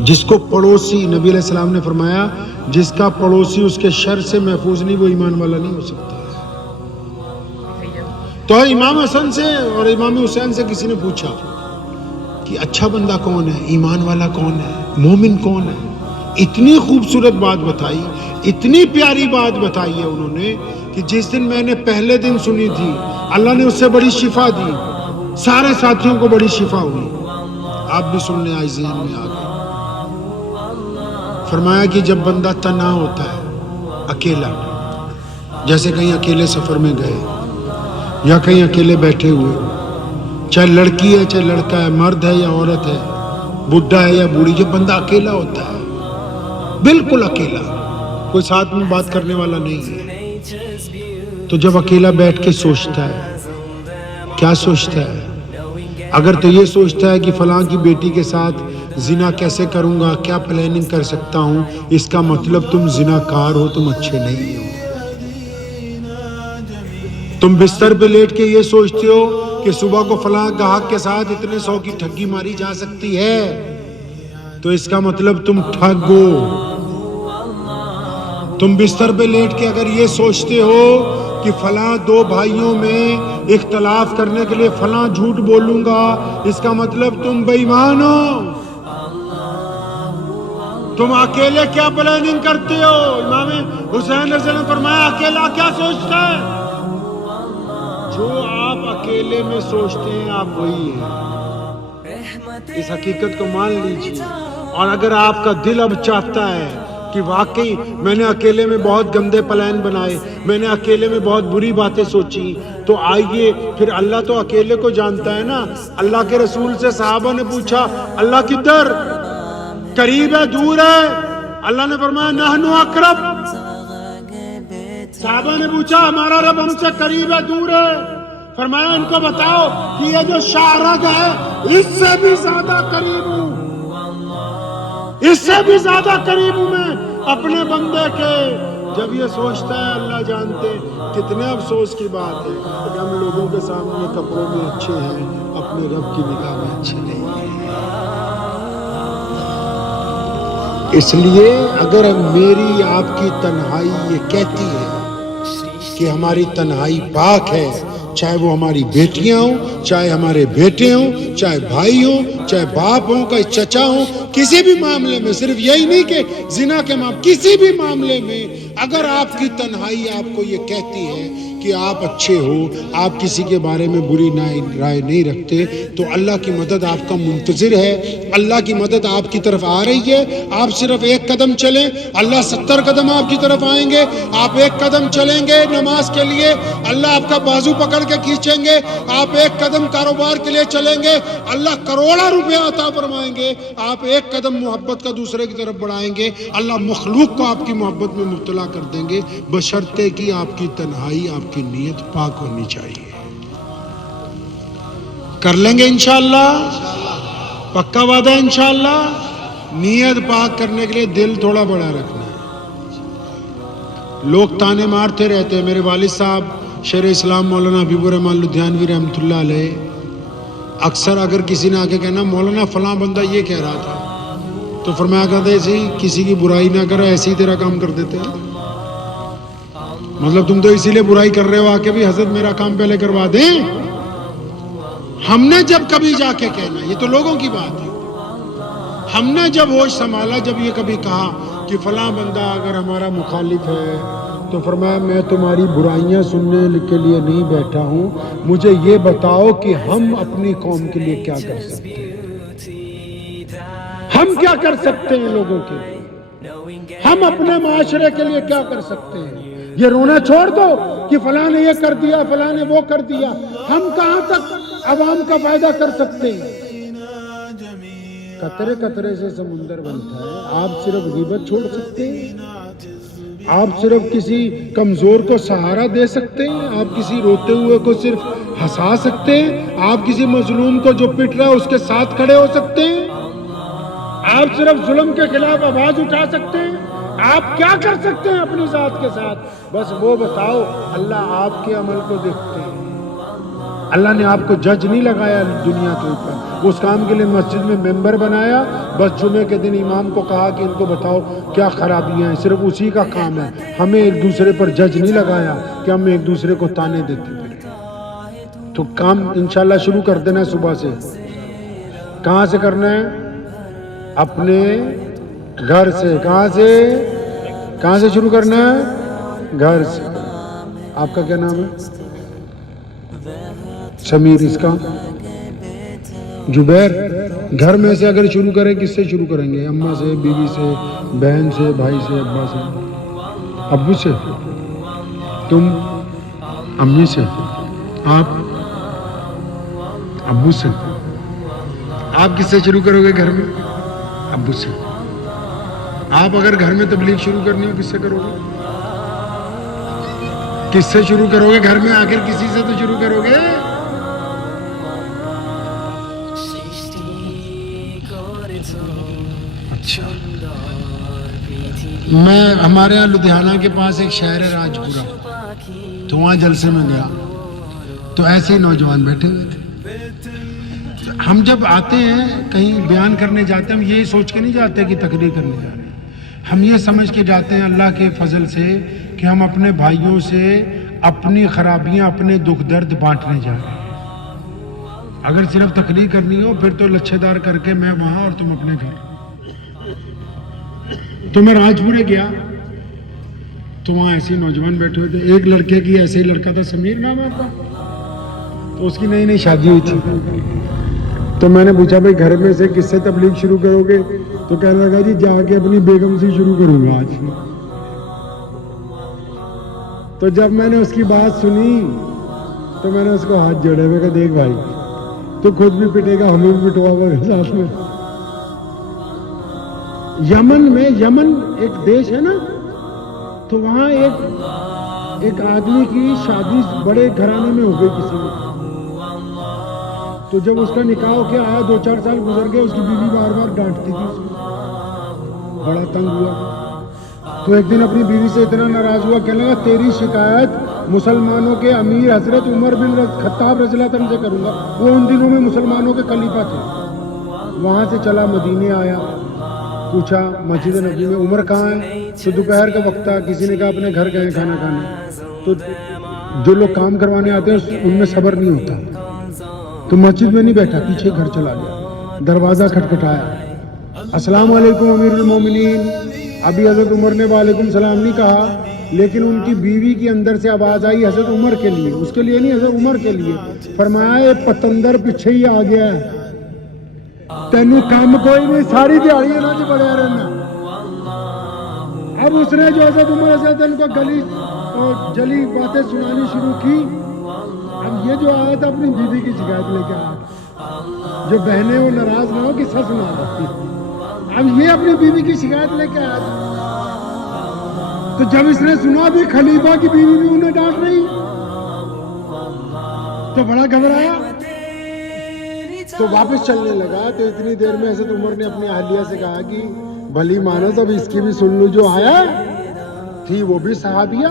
جس کو پڑوسی، نبی علیہ السلام نے فرمایا جس کا پڑوسی اس کے شر سے محفوظ نہیں وہ ایمان والا نہیں ہو سکتا۔ تو امام حسن سے اور امام حسین سے کسی نے پوچھا کہ اچھا بندہ کون ہے، ایمان والا کون ہے، مومن کون ہے؟ اتنی خوبصورت بات بتائی، اتنی پیاری بات بتائی ہے انہوں نے کہ جس دن میں نے پہلے دن سنی تھی اللہ نے اس سے بڑی شفا دی، سارے ساتھیوں کو بڑی شفا ہوئی۔ آپ بھی سننے آئے، ذہن میں آ گئی۔ فرمایا کہ جب بندہ تنہا ہوتا ہے، اکیلا، جیسے کہیں اکیلے سفر میں گئے یا کہیں اکیلے بیٹھے ہوئے، چاہے لڑکی ہے چاہے لڑکا ہے، مرد ہے یا عورت ہے، بڈھا ہے یا بوڑھی، جب بندہ اکیلا ہوتا ہے، بالکل اکیلا، کوئی ساتھ میں بات کرنے والا نہیں ہے، تو جب اکیلا بیٹھ کے سوچتا ہے، کیا سوچتا ہے؟ اگر تو یہ سوچتا ہے کہ فلاں کی بیٹی کے ساتھ زنا کیسے کروں گا، کیا پلاننگ کر سکتا ہوں، اس کا مطلب تم زناکار ہو، تم اچھے نہیں ہو۔ تم بستر پہ لیٹ کے یہ سوچتے ہو کہ صبح کو فلاں گاہک کے ساتھ اتنے 100 کی ٹھگی ماری جا سکتی ہے، تو اس کا مطلب تم ٹھگ ہو۔ تم بستر پہ لیٹ کے اگر یہ سوچتے ہو کہ فلاں دو بھائیوں میں اختلاف کرنے کے لیے فلاں جھوٹ بولوں گا، اس کا مطلب تم بے ایمان ہو۔ تم اکیلے کیا پلاننگ کرتے ہو؟ امام حسین رضی اللہ عنہ نے فرمایا اکیلا کیا سوچتا ہے؟ جو آپ اکیلے میں سوچتے ہیں آپ وہی ہیں، اس حقیقت کو مان لیجیے۔ اور اگر آپ کا دل اب چاہتا ہے کہ واقعی میں نے اکیلے میں بہت گندے پلان بنائے، میں نے اکیلے میں بہت بری باتیں سوچی، تو آئیے پھر اللہ تو اکیلے کو جانتا ہے نا۔ اللہ کے رسول سے صحابہ نے پوچھا اللہ کدھر، قریب ہے دور ہے؟ اللہ نے فرمایا نحن اقرب۔ صحابہ نے پوچھا ہمارا رب ہم سے قریب ہے دور ہے؟ فرمایا ان کو بتاؤ کہ یہ جو شارگ ہے اس سے بھی زیادہ قریب ہوں، اس سے بھی زیادہ قریب ہوں میں اپنے بندے کے۔ جب یہ سوچتا ہے اللہ جانتے کتنے افسوس کی بات ہے کہ ہم لوگوں کے سامنے کپڑوں میں اچھے ہیں، اپنے رب کی نگاہ میں اچھے نہیں ہیں۔ اس لیے اگر میری آپ کی تنہائی یہ کہتی ہے کہ ہماری تنہائی پاک ہے، چاہے وہ ہماری بیٹیاں ہوں، چاہے ہمارے بیٹے ہوں، چاہے بھائی ہوں، چاہے باپ ہوں، چاہے چچا ہوں، کسی بھی معاملے میں، صرف یہی نہیں کہ زنا کے معاملے، کسی بھی معاملے میں اگر آپ کی تنہائی آپ کو یہ کہتی ہے کہ آپ اچھے ہو، آپ کسی کے بارے میں بری رائے نہیں رکھتے، تو اللہ کی مدد آپ کا منتظر ہے، اللہ کی مدد آپ کی طرف آ رہی ہے۔ آپ صرف ایک قدم چلیں، اللہ 70 قدم آپ کی طرف آئیں گے۔ آپ ایک قدم چلیں گے نماز کے لیے، اللہ آپ کا بازو پکڑ کے کھینچیں گے۔ آپ ایک قدم کاروبار کے لیے چلیں گے، اللہ کروڑوں روپے عطا فرمائیں گے۔ آپ ایک قدم محبت کا دوسرے کی طرف بڑھائیں گے، اللہ مخلوق کو آپ کی محبت میں مبتلا کر دیں گے، بشرطے کہ آپ کی تنہائی، آپ کی نیت پاک ہونی چاہیے۔ کر لیں گے انشاءاللہ، پکا وعدہ ہے انشاءاللہ۔ نیت پاک کرنے کے لیے دل تھوڑا بڑا رکھنا ہے۔ لوگ تانے مارتے رہتے ہیں۔ میرے والد صاحب شیخ اسلام مولانا حبیب الرحمن لدھیانوی رحمۃ اللہ علیہ، اکثر اگر کسی نے آگے کہنا مولانا فلاں بندہ یہ کہہ رہا تھا، تو فرمایا کرتے ایسی کسی کی برائی نہ کرو، ایسے ہی تیرا کام کر دیتے ہیں۔ مطلب تم تو اسی لیے برائی کر رہے ہو، آ کے بھی حضرت میرا کام پہلے کروا دیں۔ ہم نے جب کبھی جا کے کہنا، یہ تو لوگوں کی بات ہے، ہم نے جب ہوش سنبھالا، جب یہ کبھی کہا کہ فلاں بندہ اگر ہمارا مخالف ہے، تو فرمایا میں تمہاری برائیاں سننے کے لیے نہیں بیٹھا ہوں، مجھے یہ بتاؤ کہ ہم اپنی قوم کے لیے کیا کر سکتے ہیں، ہم کیا کر سکتے ہیں لوگوں کے لیے، ہم اپنے معاشرے کے لیے کیا کر سکتے ہیں۔ یہ رونا چھوڑ دو کہ فلاں نے یہ کر دیا، فلاں نے وہ کر دیا، ہم کہاں تک عوام کا فائدہ کر سکتے ہیں۔ قطرے قطرے سے سمندر بنتا ہے۔ آپ صرف غیبت چھوڑ سکتے ہیں، آپ صرف کسی کمزور کو سہارا دے سکتے ہیں، آپ کسی روتے ہوئے کو صرف ہنسا سکتے ہیں، آپ کسی مظلوم کو جو پٹ رہا ہے اس کے ساتھ کھڑے ہو سکتے ہیں، آپ صرف ظلم کے خلاف آواز اٹھا سکتے ہیں۔ آپ کیا کر سکتے ہیں اپنی ذات کے ساتھ؟ بس وہ بتاؤ۔ اللہ آپ کے عمل کو دیکھتے ہیں، اللہ نے آپ کو جج نہیں لگایا دنیا کے اوپر، اس کام کے لیے مسجد میں ممبر بنایا، بس جمعے کے دن امام کو کہا کہ ان کو بتاؤ کیا خرابیاں ہیں، صرف اسی کا کام ہے، ہمیں ایک دوسرے پر جج نہیں لگایا کہ ہم ایک دوسرے کو تانے دیتے پھریں۔ تو کام انشاءاللہ شروع کر دینا صبح سے۔ کہاں سے کرنا ہے؟ اپنے گھر سے۔ کہاں سے شروع کرنا ہے؟ گھر سے۔ آپ کا کیا نام ہے؟ سمیر، اس کا جبیر۔ گھر میں سے اگر شروع کریں، کس سے شروع کریں گے؟ اماں سے، بیوی سے، بہن سے، بھائی سے، ابا سے؟ ابو سے؟ تم؟ امی سے؟ آپ؟ ابو سے؟ آپ کس سے شروع کرو گے گھر میں؟ ابو سے۔ آپ اگر گھر میں تبلیغ شروع کرنی ہو، کس سے کرو گے؟ کس سے شروع کرو گے گھر میں؟ آخر کسی سے تو شروع کرو گے۔ اچھا، میں ہمارے یہاں لدھیانہ کے پاس ایک شہر ہے راجپورہ، تو وہاں جلسے میں گیا تو ایسے ہی نوجوان بیٹھے ہوئے تھے۔ ہم جب آتے ہیں کہیں بیان کرنے جاتے ہیں، ہم یہی سوچ کے نہیں جاتے کہ تقریر کرنے جا رہے ہیں، ہم یہ سمجھ کے جاتے ہیں اللہ کے فضل سے کہ ہم اپنے بھائیوں سے اپنی خرابیاں، اپنے دکھ درد بانٹنے جا رہے ہیں۔ اگر صرف تقریر کرنی ہو پھر تو لچھے دار کر کے میں وہاں اور تم اپنے گھر۔ تو میں راجپورے گیا تو وہاں ایسے نوجوان بیٹھے ہوئے تھے۔ ایک لڑکے کی، ایسے ہی لڑکا تھا، سمیر نام ہے آپ کا، تو اس کی نئی نئی شادی ہوئی تھی۔ تو میں نے پوچھا بھائی گھر میں سے کس سے تبلیغ شروع کرو گے؟ تو کہنے لگا جی جا کے اپنی بیگم سے شروع کروں گا آج۔ تو جب میں نے اس کی بات سنی تو میں نے اس کو ہاتھ جوڑے، میں کہا دیکھ بھائی تو خود بھی پٹے گا، ہمیں بھی پٹوا ہوگا ساتھ میں۔ یمن ایک دیش ہے نا، تو وہاں ایک آدمی کی شادی بڑے گھرانے میں ہو گئی کسی میں، تو جب اس کا نکاح ہو کے آیا 2-4 سال گزر گئے، اس کی بیوی بار بار ڈانٹتی تھی اس کو، بڑا تنگ ہوا۔ تو ایک دن اپنی بیوی سے اتنا ناراض ہوا، کہنے لگا تیری شکایت مسلمانوں کے امیر حضرت عمر بن خطاب رضی اللہ عنہ سے کروں گا۔ وہ ان دنوں میں مسلمانوں کے خلیفہ تھے۔ وہاں سے چلا مدینے آیا، پوچھا مسجد نبی میں عمر کہاں ہے؟ تو دوپہر کا وقت تھا، کسی نے کہا اپنے گھر گئے کھانا کھانے۔ تو جو لوگ کام کروانے آتے ہیں ان میں صبر نہیں ہوتا، تو مسجد میں نہیں بیٹھا، پیچھے گھر چلا گیا، دروازہ کھٹکھٹایا، السلام علیکم امیر المومنین۔ ابھی حضرت عمر نے وعلیکم السلام نہیں کہا، لیکن ان کی بیوی کی اندر سے آواز آئی حضرت عمر کے لیے، اس کے لیے نہیں، حضرت عمر کے لیے۔ فرمایا یہ پتندر پیچھے ہی آ گیا ہے، تینوں کام کوئی نہیں، ساری دیہڑی نہ جو بڑے رہنا۔ اب اس نے جو حضرت عمر رضی اللہ عنہ کو جلی باتیں سنانی شروع کی۔ اب یہ جو آیا تھا اپنی بیوی کی شکایت لے کے آیا، جو بہنیں وہ ناراض نہ ہو کہ سچ سنا دو۔ اب یہ اپنی بیوی کی شکایت لے کے آیا تھا، تو جب اس نے سنا بھی خلیفہ کی بیوی بھی انہیں ڈانٹ رہی تو بڑا گھبرایا، تو واپس چلنے لگا۔ تو اتنی دیر میں حضرت عمر نے اپنی اہلیہ سے کہا کہ بھلی مانس اب اس کی بھی سن لو، جو آیا تھی وہ بھی صحابیہ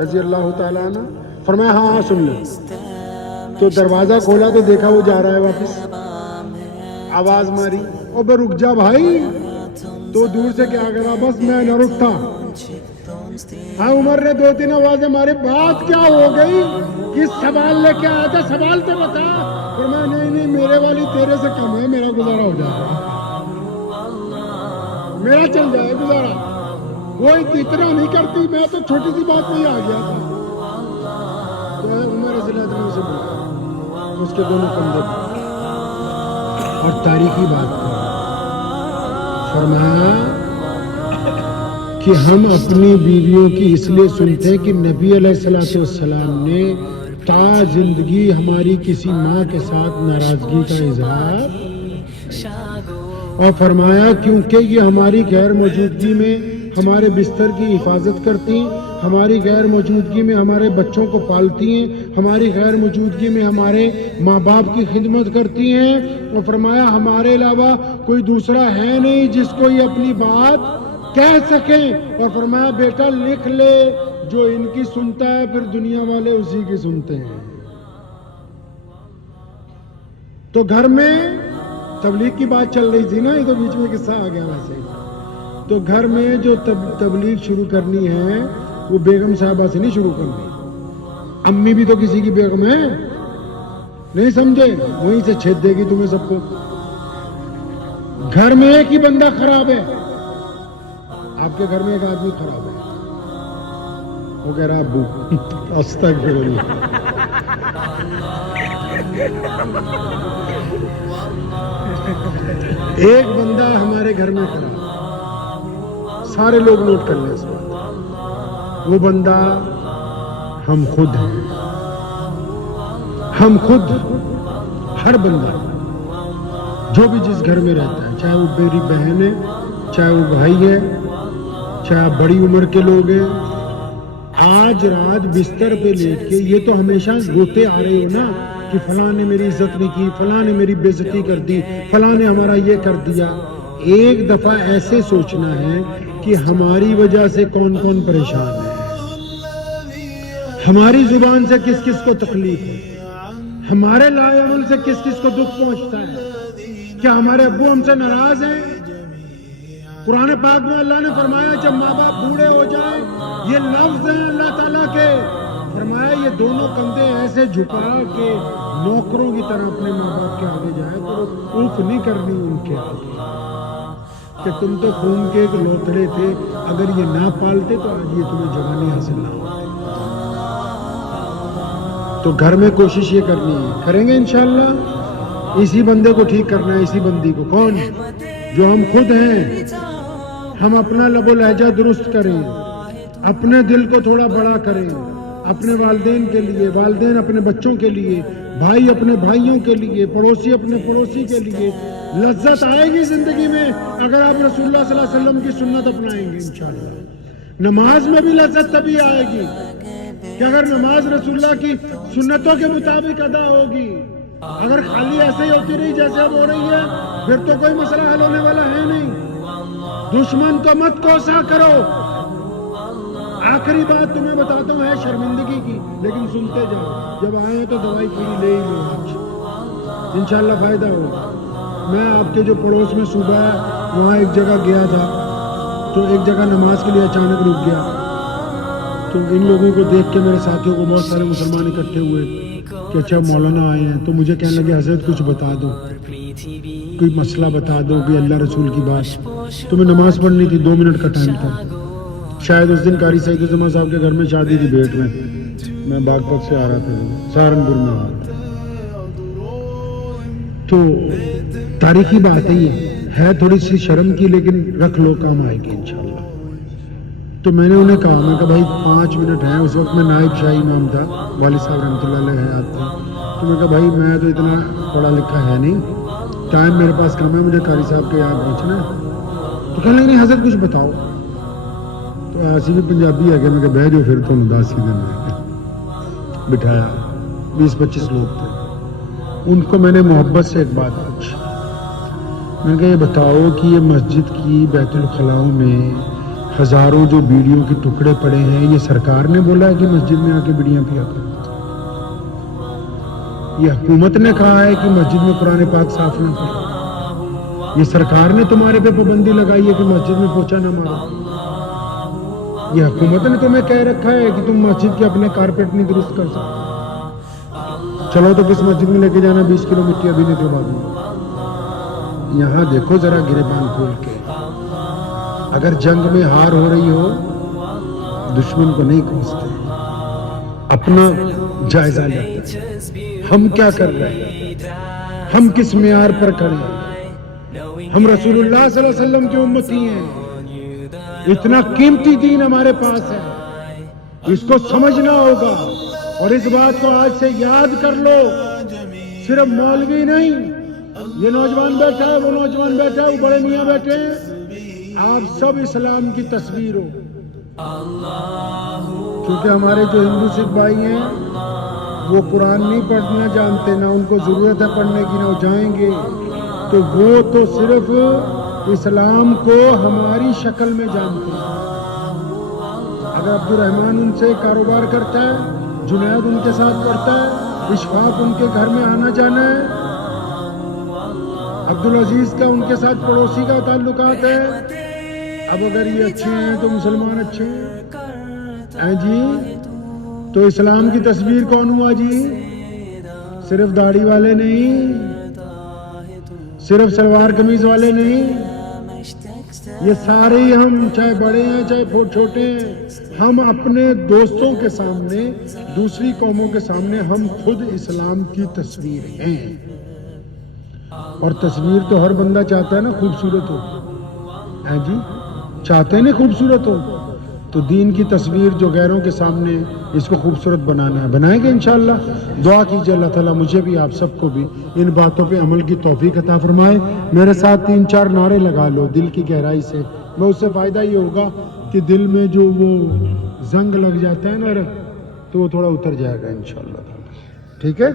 رضی اللہ تعالیٰ عنہ۔ فرمایا ہاں ہاں سن لو۔ تو دروازہ کھولا تو دیکھا وہ جا رہا ہے واپس، آواز ماری او بے رک جا بھائی، تو دور سے کیا کرا، بس میں نہ رکتا۔ ہاں عمر نے 2-3 آوازیں ماری، بات کیا ہو گئی، کس سوال لے کے آیا تھا، سوال تو بتا۔ فرمایا نہیں میرے والی تیرے سے کم ہے، میرا گزارا ہو جائے گا، میرا چل جائے گزارا، وہ اتنا نہیں کرتی، میں تو چھوٹی سی بات میں ہی آ گیا تھا۔ تو عمر رضی اللہ عنہ سے بولا، اس کے دونوں کندھے پر اور تاریخی بات پر فرمایا کہ ہم اپنی بیویوں کی اس لیے سنتے ہیں کہ نبی علیہ السلام نے تا زندگی ہماری کسی ماں کے ساتھ ناراضگی کا اظہار، اور فرمایا کیونکہ یہ ہماری غیر موجودگی میں ہمارے بستر کی حفاظت کرتی ہیں، ہماری غیر موجودگی میں ہمارے بچوں کو پالتی ہیں، ہماری غیر موجودگی میں ہمارے ماں باپ کی خدمت کرتی ہیں، اور فرمایا ہمارے علاوہ کوئی دوسرا ہے نہیں جس کو یہ اپنی بات کہہ سکیں، اور فرمایا بیٹا لکھ لے جو ان کی سنتا ہے پھر دنیا والے اسی کی سنتے ہیں۔ تو گھر میں تبلیغ کی بات چل رہی تھی نا, یہ تو بیچ میں قصہ آ گیا ویسے. تو گھر میں جو تبلیغ شروع کرنی ہے وہ بیگم صاحبہ سے نہیں شروع کرنی. امی بھی تو کسی کی بیگم ہے, نہیں سمجھے, وہیں سے چھید دے گی تمہیں سب کو. گھر میں ایک ہی بندہ خراب ہے, آپ کے گھر میں ایک آدمی خراب ہے, وہ کہہ رہا ابو. استغفراللہ. ایک بندہ ہمارے گھر میں خراب, سارے لوگ نوٹ کر لیں اس بات. وہ بندہ ہم خود ہیں. ہم خود, ہر بندہ جو بھی جس گھر میں رہتا ہے, چاہے وہ میری بہن ہے, چاہے وہ بھائی ہے, چاہے بڑی عمر کے لوگ ہیں, آج رات بستر پہ لیٹ کے یہ تو ہمیشہ روتے آ رہے ہو نا کہ فلاں نے میری عزت نہیں کی, فلاں نے میری بے عزتی کر دی, فلاں نے ہمارا یہ کر دیا. ایک دفعہ ایسے سوچنا ہے کہ ہماری وجہ سے کون کون پریشان ہے, ہماری زبان سے کس کس کو تکلیف ہے, ہمارے لائے عمل سے کس کس کو دکھ پہنچتا ہے. کیا ہمارے ابو ہم سے ناراض ہیں؟ قرآن پاک میں اللہ نے فرمایا جب ماں باپ بوڑھے ہو جائیں, یہ لفظ ہیں اللہ تعالیٰ کے, فرمایا یہ دونوں کندھے ایسے جھکا کے نوکروں کی طرح اپنے ماں باپ کے آگے جائے تو اوف نہیں کرنی ان کے آگے کہ تم تو خون کے ایک لوتڑے تھے, اگر یہ نہ پالتے تو آج یہ تمہیں جوانی حاصل نہ ہوتی. تو گھر میں کوشش یہ کرنی ہے, کریں گے انشاءاللہ. اسی بندے کو ٹھیک کرنا ہے, اسی بندی کو. کون؟ جو ہم خود ہیں. ہم اپنا لب و لہجہ درست کریں, اپنے دل کو تھوڑا بڑا کریں, اپنے والدین کے لیے, والدین اپنے بچوں کے لیے, بھائی اپنے بھائیوں کے لیے, پڑوسی اپنے پڑوسی کے لیے. لذت آئے گی زندگی میں اگر آپ رسول اللہ صلی اللہ علیہ وسلم کی سنت اپنائیں گے انشاءاللہ. نماز میں بھی لذت تبھی آئے گی کہ اگر نماز رسول اللہ کی سنتوں کے مطابق ادا ہوگی. اگر خالی ایسے ہی ہوتی رہی جیسے اب ہو رہی ہے پھر تو کوئی مسئلہ حل ہونے والا ہے نہیں. دشمن کو مت کوسا کرو. آخری بات تمہیں بتاتا ہوں, ہے شرمندگی کی, لیکن سنتے جاؤ. جب آئے تو دوائی پوری لے ہی لو, آج انشاءاللہ فائدہ ہوگا. میں آپ کے جو پڑوس میں صوبہ ہے وہاں ایک جگہ گیا تھا, تو ایک جگہ نماز کے لیے اچانک رک گیا. تو ان لوگوں کو دیکھ کے میرے ساتھیوں کو بہت سارے مسلمان اکٹھے ہوئے کہ اچھا مولانا آئے ہیں, تو مجھے کہنے لگے حضرت کچھ بتا دو, کوئی مسئلہ بتا دو کہ اللہ رسول کی بات. تو میں نماز پڑھنی تھی, 2 منٹ کا ٹائم تھا. شاید اس دن قاری سعید الزمان صاحب کے گھر میں شادی تھی بیٹ میں. میں باغپت سے آ رہا تھا, سہارنپور میں آ رہا تھا. تو تاریخی بات ہے تھوڑی سی شرم کی, لیکن رکھ لو, کام آئے گی انشاءاللہ. تو میں نے انہیں کہا, میں کہا بھائی 5 منٹ ہیں. اس وقت میں نائب شاہی امام تھا, والد صاحب رحمۃ اللہ علیہ حیات تھے. تو میں کہا بھائی میں تو اتنا پڑھا لکھا ہے نہیں, ٹائم میرے پاس کم ہے, مجھے قاری صاحب کے یہاں پہنچنا ہے. تو کہنے لگے نہیں حضرت کچھ بتاؤ. تو ایسی بھی پنجابی ہے کہ میں کہا بہ جو پھر تم 10 ہی دن بٹھایا. 20-25 لوگ تھے. ان کو میں نے محبت سے ایک بات پوچھی. میں نے کہا یہ بتاؤ کہ یہ مسجد کی بیت الخلاؤں میں ہزاروں جو بیڑیوں کے ٹکڑے پڑے ہیں, یہ سرکار نے بولا ہے کہ مسجد میں آ کے بیڑیاں پیا کرو؟ یہ حکومت نے کہا ہے کہ مسجد میں قرآن پاک صاف نہ کرو؟ یہ سرکار نے تمہارے پہ پابندی لگائی ہے کہ مسجد میں پوچھا نہ مارو؟ یہ حکومت نے تمہیں کہہ رکھا ہے کہ تم مسجد کے اپنے کارپیٹ نہیں درست کر سکتے؟ چلو تو کس مسجد میں لے کے جانا, 20 کلو مٹی ابھی نہیں دبا دوں. یہاں دیکھو ذرا گریبان کھول کے. اگر جنگ میں ہار ہو رہی ہو دشمن کو نہیں کوستے, اپنا جائزہ لیتے ہیں. ہم کیا کر رہے ہیں, ہم کس معیار پر کھڑے ہیں. ہم رسول اللہ صلی اللہ علیہ وسلم کی امتی ہیں. اتنا قیمتی دین ہمارے پاس ہے, اس کو سمجھنا ہوگا. اور اس بات کو آج سے یاد کر لو, صرف مولوی نہیں, یہ نوجوان بیٹھا ہے, وہ نوجوان بیٹھا ہے, وہ بڑے میاں بیٹھے ہیں, آپ سب اسلام کی تصویر ہو. کیونکہ ہمارے جو ہندو سکھ بھائی ہیں وہ قرآن نہیں پڑھنا جانتے, نہ ان کو ضرورت ہے پڑھنے کی, نہ وہ جائیں گے. تو وہ تو صرف اسلام کو ہماری شکل میں جانتے ہیں. اگر عبد الرحمان ان سے کاروبار کرتا ہے, جنید ان کے ساتھ پڑھتا ہے, اشفاق ان کے گھر میں آنا جانا ہے, عبدالعزیز کا ان کے ساتھ پڑوسی کا تعلقات ہے. اب اگر یہ اچھے ہیں تو مسلمان اچھے ہیں جی. تو اسلام کی تصویر کون ہوا جی؟ صرف داڑھی والے نہیں، صرف سلوار قمیض والے نہیں، یہ سارے ہی ہم، چاہے بڑے ہیں چاہے چھوٹے ہیں، ہم اپنے دوستوں کے سامنے، دوسری قوموں کے سامنے ہم خود اسلام کی تصویر ہیں. اور تصویر تو ہر بندہ چاہتا ہے نا خوبصورت ہو، ہیں جی، چاہتے ہیں نا خوبصورت ہو. تو دین کی تصویر جو غیروں کے سامنے اس کو خوبصورت بنانا ہے، بنائیں گے انشاءاللہ. دعا کیجئے اللہ تعالیٰ مجھے بھی آپ سب کو بھی ان باتوں پہ عمل کی توفیق عطا فرمائے. میرے ساتھ 3-4 نعرے لگا لو دل کی گہرائی سے. میں اس سے فائدہ یہ ہوگا کہ دل میں جو وہ زنگ لگ جاتا ہے نا تو وہ تھوڑا اتر جائے گا انشاءاللہ. ٹھیک ہے؟